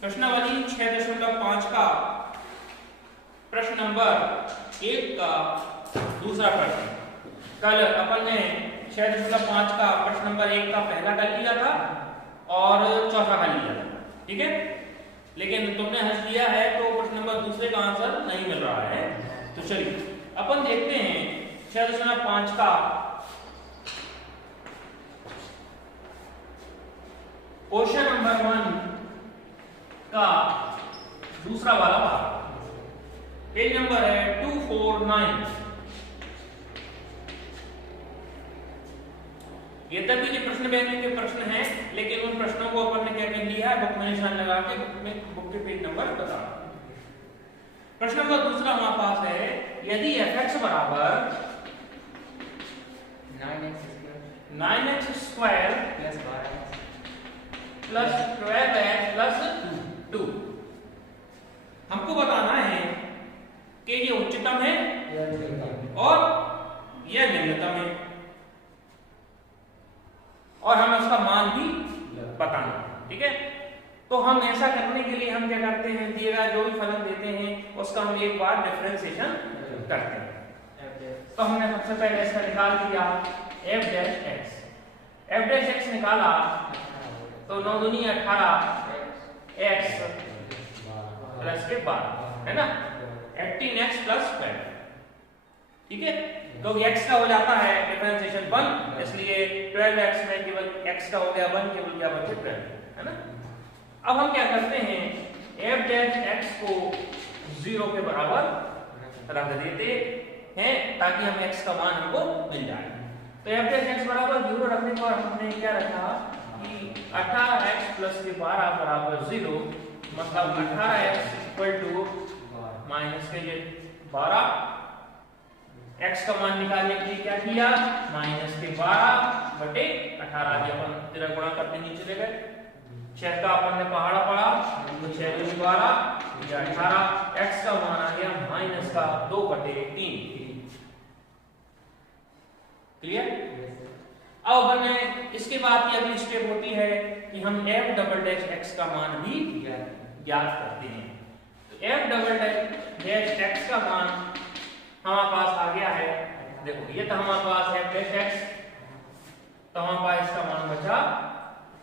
प्रश्नावली 6.5 का प्रश्न नंबर 1 का दूसरा प्रश्न। कल अपन ने 6.5 का प्रश्न नंबर 1 का पहला कर लिया था और चौथा कर लिया था, ठीक है। लेकिन तुमने हंस लिया है तो प्रश्न नंबर दूसरे का आंसर नहीं मिल रहा है। तो चलिए अपन देखते हैं 6.5 का क्वेश्चन नंबर 1 का दूसरा वाला भाग। पेज नंबर है 249। ये तभी के प्रश्न बैंक के प्रश्न हैं, लेकिन उन प्रश्नों को अपन ने क्या कर लिया है, बुक में निशान लगा के बुक के पेज नंबर बता। प्रश्न नंबर दूसरा हमारे पास है, यदि fx बराबर 9x square plus 12x plus 2, हमको बताना है कि ये उच्चतम है और यह निम्नतम है, और हमें उसका मान भी बताना, ठीक है। तो हम ऐसा करने के लिए हम क्या करते हैं, दिए गए जो भी फलन देते हैं उसका हम एक बार डिफरेंशिएशन करते हैं। तो हमने सबसे पहले इसका निकाल दिया f डैश x निकाला तो 9 दूनी 18 x प्लस के 12 है ना, 18x प्लस 12, ठीक है। तो x का हो जाता है डिफरेंशिएशन 1, इसलिए 12x में केवल x का हो गया 1, केवल क्या बचे 12, है ना। अब हम क्या करते हैं, f डैश x को 0 के बराबर रख देते हैं ताकि हम x का मान हमको मिल जाए। तो f डैश x बराबर 0 रखने पर हमने क्या रखा कि 18x प्लस के 12 बराबर 0, मतलब 18x इक्वल टू माइनस के 12, x का मान निकालने के लिए क्या किया, माइनस के 12 बटे 18 के अपन तेरा गुणा करके नीचे ले गए। 6 का अपन ने पहाड़ा पढ़ा तो 6 दूनी 12 या 18, x का मान आ गया माइनस का 2 बटे 3। क्लियर। अब अपन ने इसके बाद की अगली स्टेप होती है कि हम f डबल डैश x का मान भी ज्ञात करते हैं। तो f डबल डैश x का मान हमारे पास आ गया है, देखो ये तो हमारे पास f डैश x, तो हमारे पास इसका मान बचा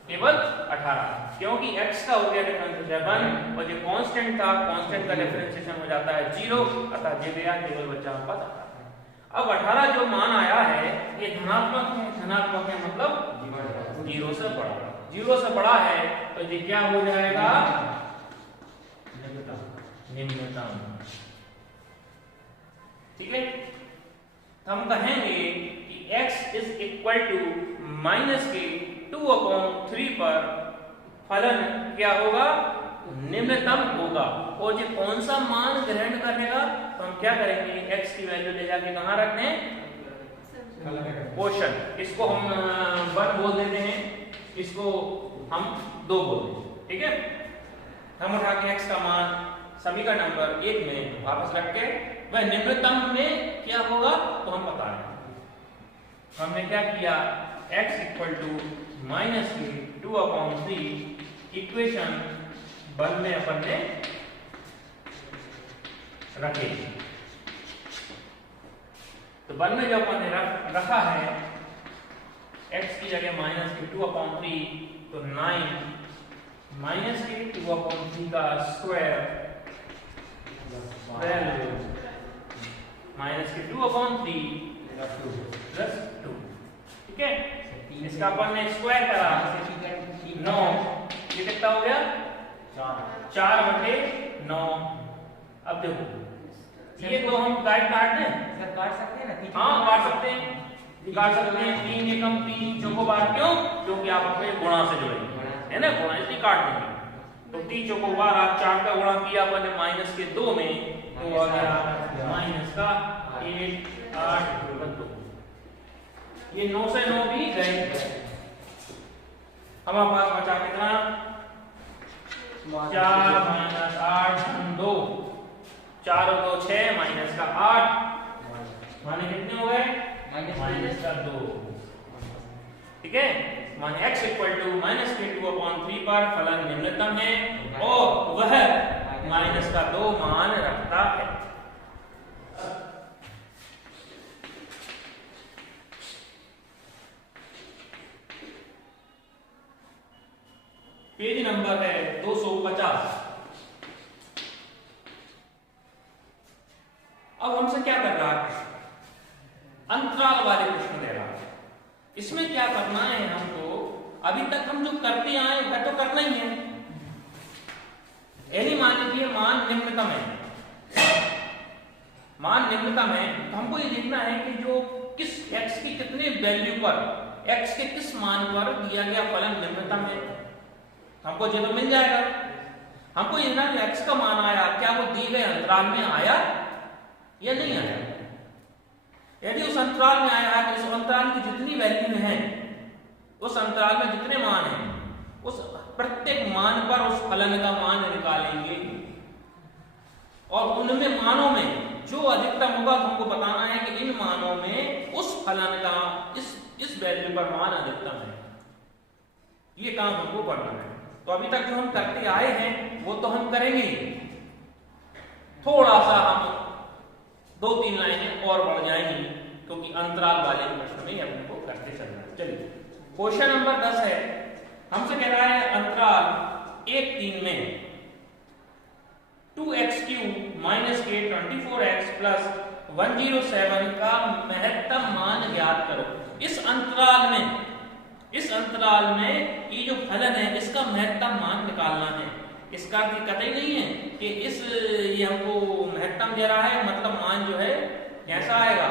केवल 18, क्योंकि x का हो गया डिफरेंशिएशन 1 और जो कांस्टेंट था, कांस्टेंट का डिफरेंशिएशन हो जाता है 0, अतः ये गया, केवल बचा हमारे पास 18। अब 18 जो मान आया है ये धनात्मक है, धनात्मक है मतलब 0 से बड़ा, 0 से बड़ा है तो ये क्या हो जाएगा, निम्नतम, ठीक है। हम कहेंगे कि x is equal to minus के 2/3 पर फलन क्या होगा, निम्नतम होगा। और जो कौन सा मान ग्रहण करेगा, तो हम क्या करेंगे, x की वैल्यू ले जाके कहां रख दें, क्वोशंट, इसको हम 1 बोल देते हैं, इसको हम 2 बोल देते, ठीक है। हम उठा के x का मान सभी का नंबर 1 में वापस रख के वह निम्नतम में क्या होगा तो हम बता रहे हैं। हमने क्या किया, x इक्वल टू माइनस के 2/3 इक्वेशन 1 में अपन ने रखे। तो 1 में जो अपन ने रखा है x की जगह माइनस के 2/3, तो 9 माइनस के 2/3 का स्क्वायर माइनस के 2/3 प्लस 2, ठीक है। इसका अपन ने स्क्वायर करा 9, ये कितना हो गया 4 बटे 9। अब देखो ये तो हम काट दें, सर काट सकते हैं ना, हाँ काट सकते हैं, 3 एकम 3 चौकोबार, क्यों, क्योंकि आप अपने गुणा से जुड़े है ना, गुणा इसलिए काट देंगे। तो 3 चौकोबार आप 4 का गुणा किया अपन ने माइनस के 2 में, तो आ गया माइनस का 1 8 2, ये 9 से 9 भी गए। हमारे पास बचा कितना, 4 माइनस 8 2, 4 और 2 6 माइनस का 8, माने कितने हो गए, माइनस का 2, ठीक है। माने x इक्वल टू माइनस के 2/3 पर फलन निम्नतम है और वह माइनस का 2 मान रखता है। पेज नंबर है 250। अब हमसे क्या कर रहा है, अंतराल वाले प्रश्न दे रहा है। इसमें क्या करना है हमको, अभी तक हम जो करते आए वह तो करना ही है। यानी मान लीजिए मान निम्नतम है, मान निम्नतम है, तो हमको ये देखना है कि जो किस x की कितने वैल्यू पर, x के किस मान पर दिया गया फलन निम्नतम है। हमको ये तो मिल जाएगा। हमको ये ना x का मान आया, क्या वो दिए गए अंतराल में आया या नहीं आया। यदि उस अंतराल में आया है तो उस अंतराल की जितनी वैल्यू है, उस अंतराल में जितने मान हैं, उस प्रत्येक मान पर उस फलन का मान निकालेंगे और उनमें मानों में जो अधिकतम होगा तो हमको बताना है कि इन मानों में उस फलन का इस वैल्यू पर मान अधिकतम है। ये काम हमको करना है। तो अभी तक जो हम करते आए हैं वो तो हम करेंगे, थोड़ा सा हम 2-3 लाइनें और बढ़ जाएंगी क्योंकि अंतराल वाले प्रश्न में अपने को करते चलना है। चलिए क्वेश्चन नंबर 10 है, हमसे कह रहा है अंतराल 1-3 में 2x³ - k 24x + 107 का महत्तम मान ज्ञात करो। इस अंतराल में ये जो फलन है इसका महत्तम मान निकालना है। इसका अर्थ कतई नहीं है कि ये हमको महत्तम दे रहा है मतलब मान जो है कैसा आएगा,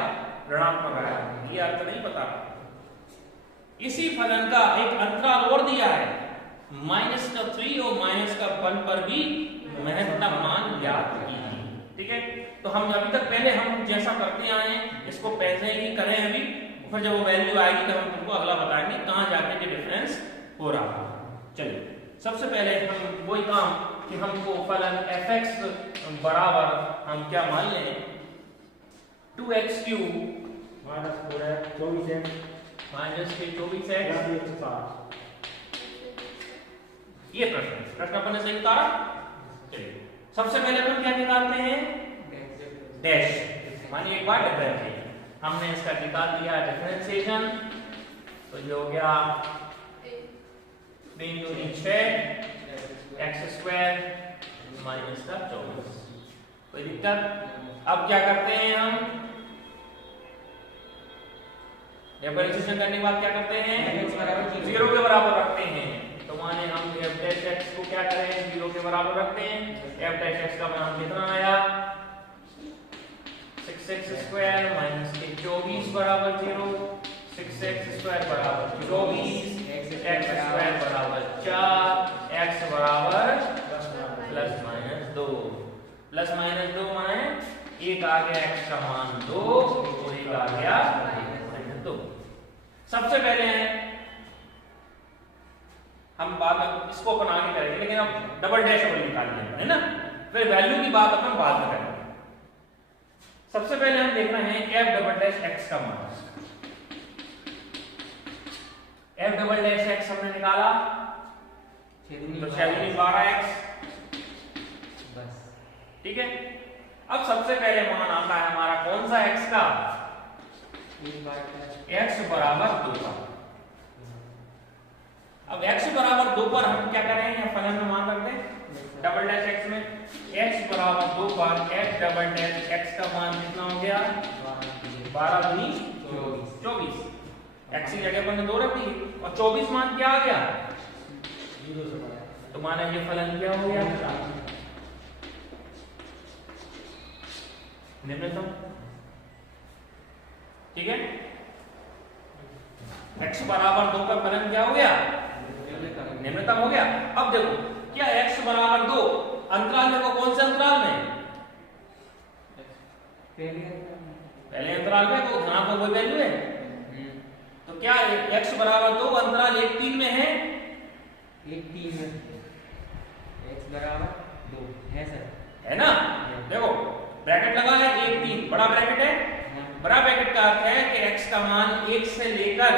ऋणात्मक आएगा, ये अर्थ नहीं पता। इसी फलन का एक अंतराल और दिया है -3 और -1 पर भी महत्तम मान ज्ञात कीजिए। ठीक है, तो हम अभी तक पहले हम जैसा करते आए हैं इसको पहले ही करें अभी, फिर जब वो वैल्यू आएगी तब हम तुमको अगला बताएंगे कहां जाके के डिफरेंस हो रहा है। चलिए सबसे पहले हम वही काम कि हमको फलन fx बराबर हम क्या मान लें 2x³ -4x 24x ये प्रश्न अपन ने सही उतारा। चलिए सबसे पहले अपन क्या निकालते हैं, डैश, मानिए एक बार डिफरेंशिएशन हमने इसका निकाल दिया डिफरेंशिएशन, तो ये हो गया 3 दूनी 6 x² - 24। कोई दिक्कत। अब क्या करते हैं हम, डिफरेंशिएशन करने के बाद क्या करते हैं, 0 के बराबर रखते हैं। तो माने हम f' को क्या करें, 0 के बराबर रखते हैं। f' का मान कितना आया 6x² - k 24 बराबर 0, 6x² बराबर 24, x² बराबर 4, x बराबर ±2। ±2 माने एक आ गया x का मान 2 और एक आ गया -2। सबसे पहले हम बात इसको अपन आगे करेंगे, लेकिन अब डबल डैश वाली निकालनी है ना, फिर वैल्यू की बात अपन बाद में करेंगे। सबसे पहले हम देखना है f'(x) का मान। f'(x) हमने निकाला तो 12x, ठीक है। अब सबसे पहले मान आता है हमारा कौन सा x का, x बराबर 2 का। अब x बराबर 2 पर हम क्या करेंगे, फलन में मान रख दें डबल डैश x में, x बराबर 2 पर f डबल डैश x का मान कितना हो गया 12 दूनी 24। x की जगह पर 2 रख दी और 24 मान क्या आ गया 0 से बड़ा, तो माना ये फलन क्या हो गया निम्नतम। ठीक है, x बराबर 2 का फलन क्या हो गया निम्नतम हो गया। अब देखो क्या x बराबर 2 अंतराल में, को कौन से अंतराल में, पहले अंतराल में, तो यहां पर कोई वैल्यू है, तो क्या x बराबर 2 अंतराल 1-3 में है, 1-3 में x बराबर 2 है सर, है ना। देखो ब्रैकेट लगा है 1-3 बड़ा ब्रैकेट है, बड़ा ब्रैकेट का अर्थ है कि x का मान 1 से लेकर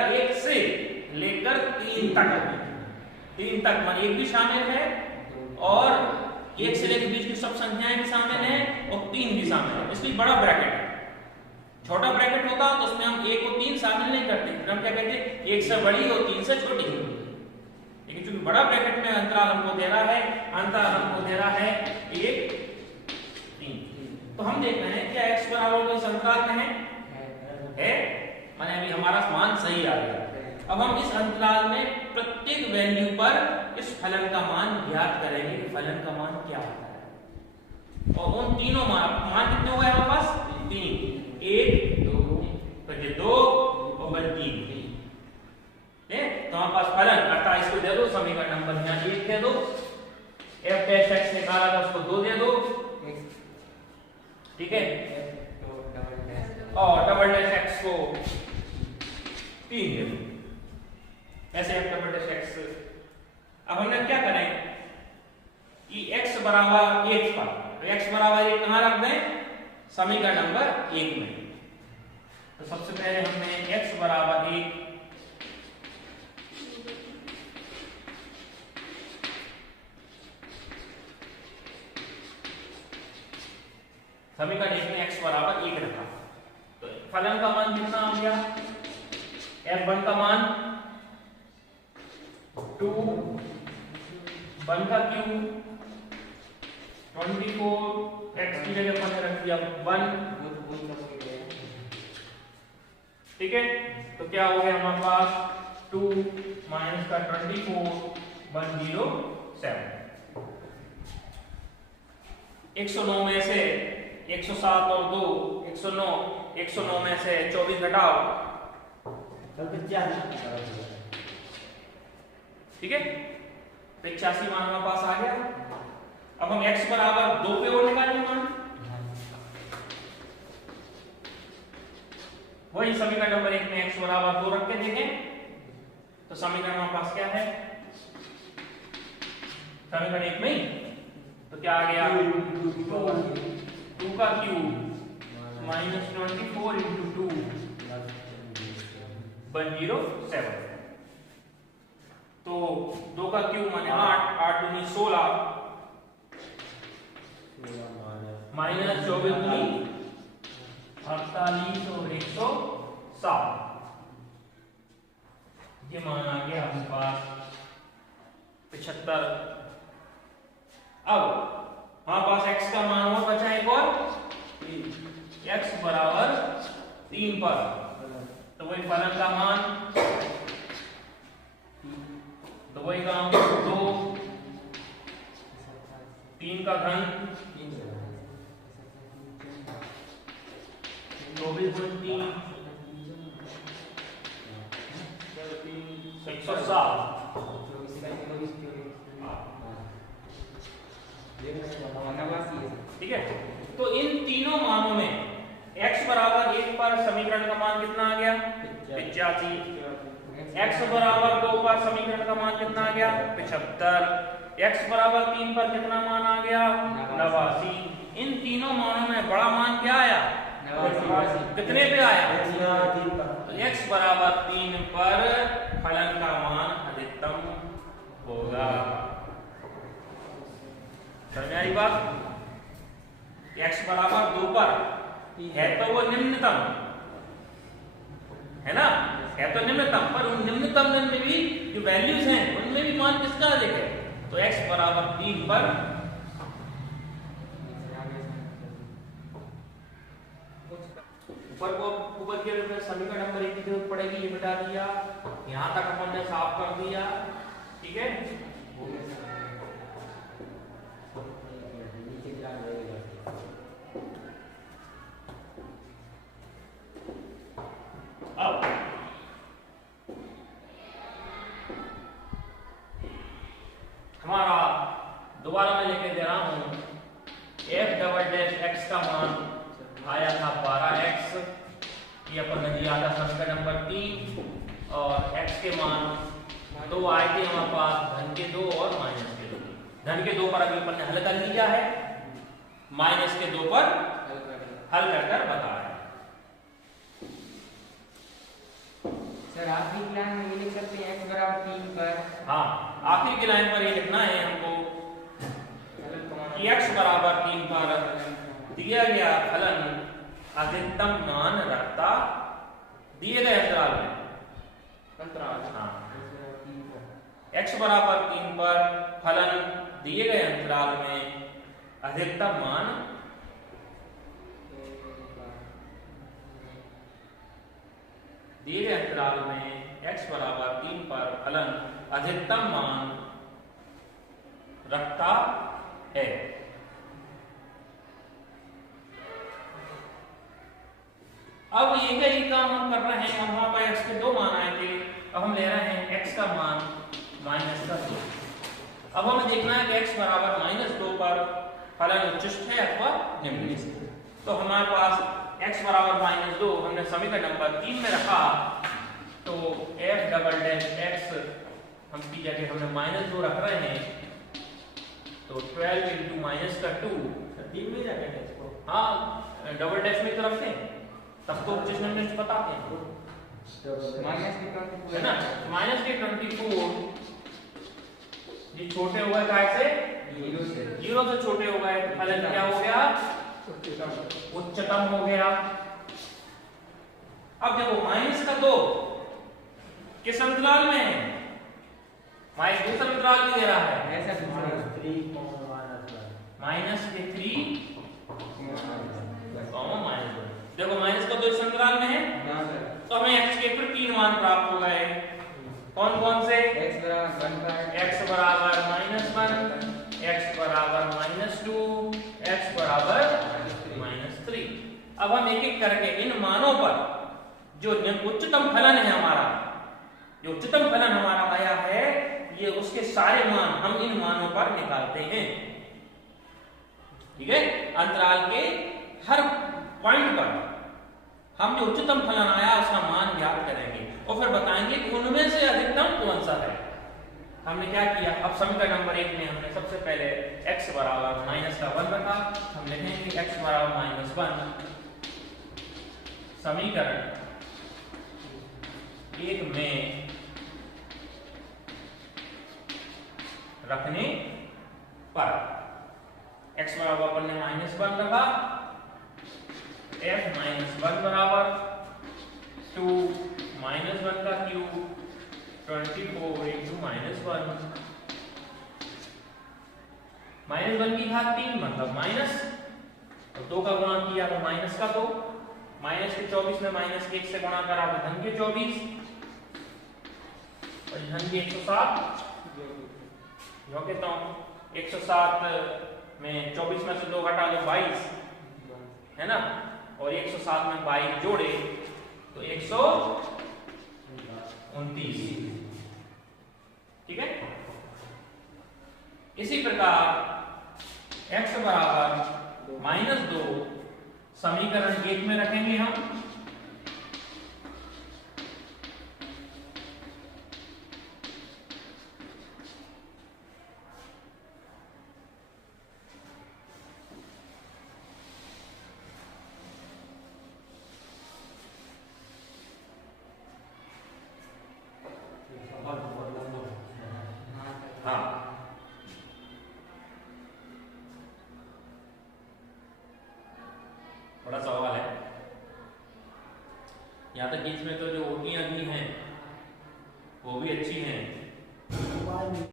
3 तक, 3 तक मान 1 भी शामिल है और 1 से लेकर 20 की सब संख्याएं भी शामिल हैं और 3 भी शामिल है, इसलिए बड़ा ब्रैकेट है। छोटा ब्रैकेट होता तो उसमें हम 1 और 3 शामिल नहीं करते, फिर हम क्या कहते 1 से बड़ी और 3 से छोटी। लेकिन चूंकि बड़ा ब्रैकेट में अंतराल हमको दे रहा है, अंतराल हमको दे रहा है 1 3, तो हम देख रहे हैं क्या x बराबर को इस अंतराल में है, माने अभी हमारा मान सही आ गया। अब हम इस अंतराल में प्रत्येक वैल्यू पर इस फलन का मान ज्ञात करेंगे कि फलन का मान क्या होता है। और उन तीनों मान कितने हो गए हमारे पास 3, 1 2 फिर 2 और 3 है। तो हमारे पास फलन अर्थात इसको दे दो समीकरण नंबर यहाँ 1 दे दो, f डैश x निकाला था उसको 2 दे दो, ठीक है, और डबल डैश x को 3 दे दो, ऐसे f डबल डैश x। अब हमने क्या करें कि x बराबर 1 पर, तो x बराबर 1 कहां रख दें समीकरण नंबर 1 में। तो सबसे पहले हमने x बराबर 1 समीकरण 1 में x बराबर 1 रखा, तो फलन का मान कितना आ गया, f1 का मान 2, 1 का क्यूब 24, x की जगह पर रख दिया 1, ठीक है। तो क्या हो गया हमारे पास 2 माइनस का 24 107। 109 में से 107 और 2 109, 109 में से 24 घटाओ, ठीक है, तो 81 मान हमारे पास आ गया। अब हम x बराबर 2 पे और निकालेंगे मान, वही समीकरण नंबर 1 में x बराबर 2 रख के देखें, तो समीकरण हमारे पास क्या है समीकरण 1 में, तो क्या आ गया 2 का क्यूब माइनस 24 इंटू 2 107। तो 2 का क्यूब माने 8, 8 दूनी 16 माइनस 24 दूनी 48 और 107, ये मान आ गया अपने पास 75। अब हमारे पास x का मान और बचा एक और, x बराबर 3 पर, तो वही फलन का मान, तो वही काम 2 3 का घन 24 गुण 3 107, ठीक है। तो इन तीनों मानों में x बराबर 1 पर समीकरण का मान कितना आ गया 85, x बराबर 2 पर समीकरण का मान कितना आ गया 75, x बराबर 3 पर कितना मान आ गया 89। इन तीनों मानों में बड़ा मान क्या आया, कितने पे आया, तो x बराबर 3 पर फलन का मान अधिकतम होगा। समझ आई बात, x बराबर 2 पर है तो वो निम्नतम है ना, है तो निम्नतम, पर उन निम्नतम में भी जो वैल्यूज हैं उनमें भी मान किसका अधिक है, तो x बराबर 3 पर ऊपर की समीकरण नंबर 1 की जरूरत पड़ेगी, ये मिटा दिया, यहाँ तक अपन ने साफ कर दिया, ठीक है। अब हमारा दोबारा मैं लेके दे रहा हूं f डबल डैश x का मान आया था 12x, ये अपन ने दिया था समीकरण नंबर 3, और x के मान 2 आए थे हमारे पास, धन के 2 और माइनस के 2। धन के 2 पर अभी अपन ने हल कर लिया है, माइनस के 2 पर हल कर बता रहे हैं। सर आखिरी लाइन में ये लिख सकते हैं x बराबर 3 पर, हाँ आखिरी की लाइन पर ये लिखना है हमको कि x बराबर 3 पर दिया गया फलन अधिकतम मान रखता दिए गए अंतराल में, हाँ, x बराबर 3 पर फलन दिए गए अंतराल में अधिकतम मान दिए गए अंतराल में x बराबर 3 पर फलन अधिकतम मान रखता है। अब यही काम हम कर रहे हैं, वहां पर x के 2 मान आए थे, अब हम ले रहे हैं x का मान -2। अब हमें देखना है कि x बराबर -2 पर फलन उच्चिष्ट है अथवा निम्नलिखित। तो हमारे पास x बराबर -2 हमने समीकरण नंबर 3 में रखा, तो f डबल डैश x हम की जगह हमने -2 रख रहे हैं, तो 12 into -2 3 में रखेंगे इसको, हाँ डबल डैश में तो रखते हैं, तब तो उच्चिष्ट निम्नलिखित बताते हैं, है ना। -24 ये छोटे हो गए काय से, 0 से छोटे हो गए, फलन क्या हो गया, उच्चतम हो गया। अब देखो -2 किस अंतराल में है, -2 अंतराल में दे रहा है, ऐसा -3 देखो -2 इस अंतराल में है, तो हमें x के 3 मान प्राप्त हो गए। कौन कौन से, x बराबर 1 पर x बराबर -1, x बराबर -2, x बराबर -3। अब हम एक एक करके इन मानों पर जो उच्चतम फलन है हमारा, जो उच्चतम फलन हमारा आया है, ये उसके सारे मान हम इन मानों पर निकालते हैं, ठीक है। अंतराल के हर पॉइंट पर हम जो उच्चतम फलन आया उसका मान ज्ञात करेंगे और फिर बताएंगे कि उनमें से अधिकतम कौन सा है। हमने क्या किया, अब समीकरण नंबर 1 में हमने सबसे पहले x बराबर -1 रखा, हम लिखेंगे x बराबर -1 समीकरण 1 में रखने पर x बराबर अपन ने -1 रखा, f -1 बराबर 2 -1 का क्यूब 24 into -1 की घात 3 मतलब माइनस, और 2 का गुणा किया तो माइनस का 2, माइनस के 24 में माइनस के 1 से गुणा करा तो धन के 24 और धन के 107, जो कहता हूं 107 में 24 में से 2 घटा दो 22 है ना, और 107 में 22 जोड़े तो 129, ठीक है। इसी प्रकार x बराबर -2 समीकरण 1 में रखेंगे हम, हाँ बड़ा सवाल है। यहाँ तक इसमें तो जो ओटियां दी हैं वो भी अच्छी हैं,